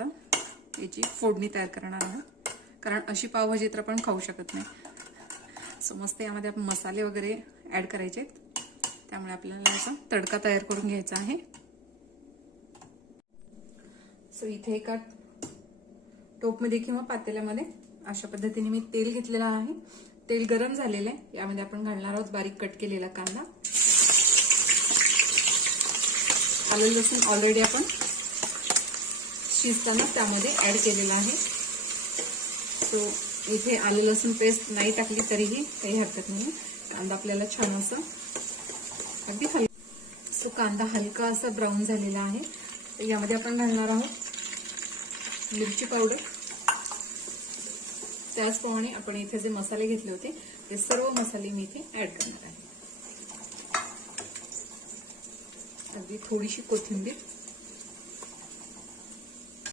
आता याची फोडणी तयार करणार आहोत, कारण अशी पावभाजी तर आपण खाऊ शकत नाही. सो मस्त यामध्ये आपण मसाले वगैरे ऍड करायचे आहेत. त्यामुळे आपल्याला असा तडका तयार करून घ्यायचा आहे. सो इथे एका टोपमध्ये किंवा पातेल्यामध्ये अशा पद्धतीने मी तेल घेतलेलं आहे. तेल गरम झालेलं आहे. यामध्ये आपण घालणार आहोत बारीक कट केलेला कांदा. आलं लसूण ऑलरेडी आपण शिजताना त्यामध्ये ऍड केलेला आहे. सो इथे आलं लसूण पेस्ट नाही टाकली तरीही काही हरकत नाही. कांदा आपल्याला छान असं अगदी हलका. सो कांदा हलका असा ब्राऊन झालेला आहे. तर यामध्ये आपण घालणार आहोत मिरची पावडर. त्याचप्रमाणे आपण इथे जे मसाले घेतले होते ते सर्व मसाले मी इथे ऍड करणार आहे. अगदी थोडीशी कोथिंबीर